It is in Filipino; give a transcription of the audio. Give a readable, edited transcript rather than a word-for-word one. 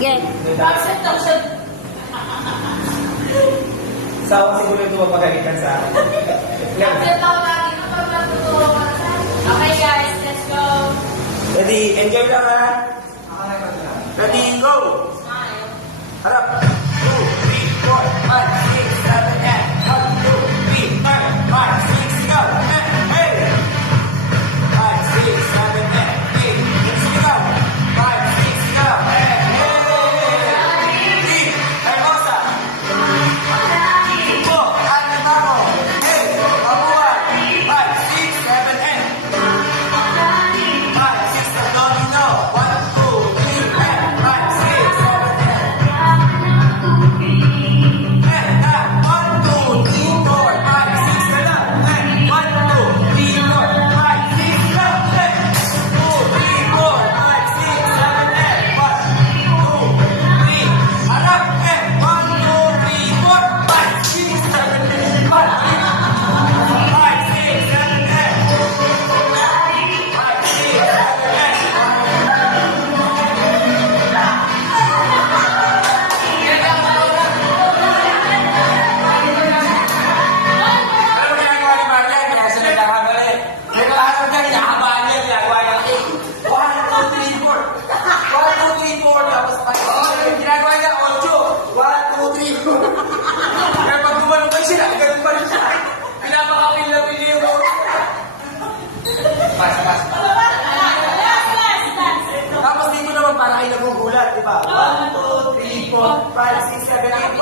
Get. Sawa siguro ito mapagalitan sa akin. Okay guys, let's go. Ready? Enjoy lang ha? Ready? Go! Smile. Harap! 2, 3, 4, 5, 6, 7, 8. 1, 2, 3, 4, 5, 6, go! Hey! 5, 6, 7, 8. 8. Go! 5, 6, go! Hey! Hey! Hermosa! Tupo! Atin ako! Hey! Mabuhay! 5, 6, 7, 8. 5, 6, na domino! 1, 2, 3, 5, 6, 7, 8. Tapos dito naman para kayo nagugulat, di ba? 1, 2, 3, 4, 5, 6, 7, 8.